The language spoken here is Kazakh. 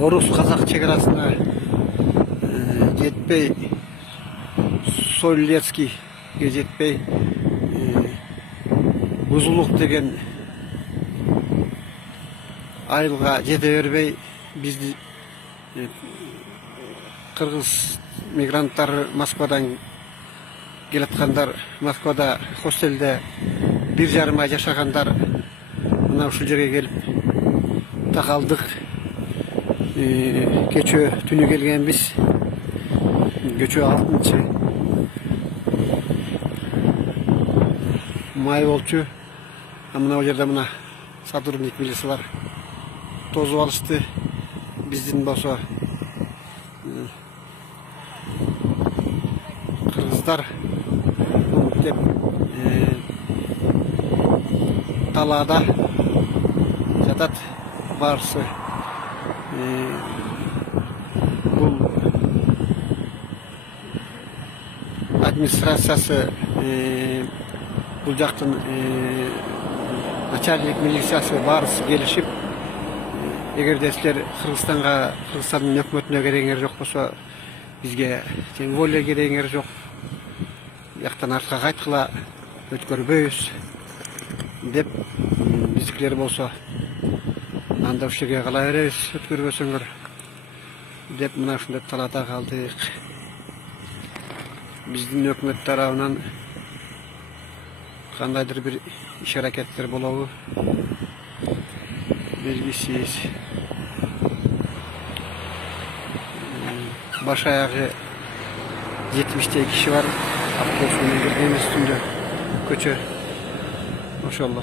орус-қазақ шекарасына жетпей, Солилецкийге жетпей, Бузулук деген айылға жете бербей, бізді қырғыз мигранттар Москвадан келатқандар, Москвада хостелде 1,5 ай жашағандар мына ушул жерге келіп тақалдық. Keçö түнү келгенбиз. Keçö 6 май болчу. Мына жерде мына сотрудник милициялар тозуп алышты. Биздин болсо кыргыздар деп талаада жатат барысы. Бұл администрациясы, бұл жақтың начальник милициясы барысы келішіп, егерде сілер Қырғызстанның өкмөтүнө кереңер жоқ болса, бізге тем более кереңер жоқ, яқтан артқа қайтқыла өткөрбөйбүз деп биздикилер болсо анда уш жерге кала беребиз, өткөрбөсөңөр деп мына ушундай талаада калдык. Биздин өкмөт тарабынан кандайдыр бир иш-аракеттер болобу белгисиз. Баш аягы 70 киши бар. Автобус менен кирген үстүндө көчө. Машалла.